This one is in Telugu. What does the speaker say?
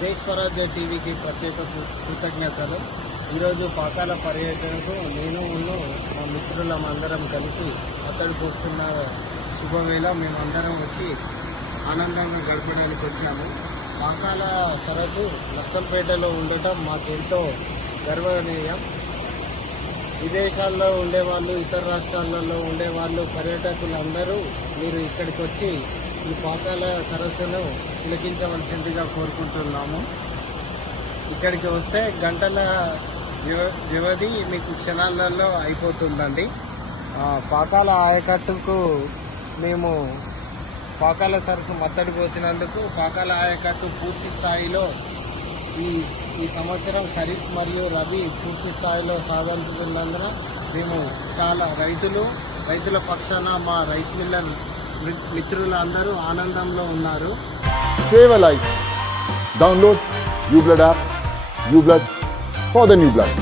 జై స్వరాజ్య టీవీకి ప్రత్యేక కృతజ్ఞతలు. ఈరోజు పాకాల పర్యటనకు నేను మా మిత్రులమందరం కలిసి అతడు పోస్తున్న శుభవేళ మేమందరం వచ్చి ఆనందంగా గడపడానికి వచ్చాము. పాకాల సరస్సు నర్సంపేటలో ఉండటం మాకెంతో గర్వనీయం. విదేశాల్లో ఉండేవాళ్ళు, ఇతర రాష్ట్రాలలో ఉండేవాళ్ళు, పర్యాటకులందరూ మీరు ఇక్కడికి వచ్చి ఈ పాకాల సరస్సును తిలకించవలసిందిగా కోరుకుంటున్నాము. ఇక్కడికి వస్తే గంటల వ్యవధి మీకు క్షణాలలో అయిపోతుందండి. పాకాల ఆయకట్టుకు మేము పాకాల సరస్సు మత్తడి పోసినందుకు పాకాల ఆయకట్టు పూర్తి స్థాయిలో ఈ సంవత్సరం ఖరీఫ్ మరియు రబీ పూర్తి స్థాయిలో సాగుతున్నందున మేము చాలా రైతుల పక్షాన మా రైస్ మిల్లర్ మిత్రులందరూ ఆనందంలో ఉన్నారు. Save a life. Download uBlood app. uBlood for the new blood.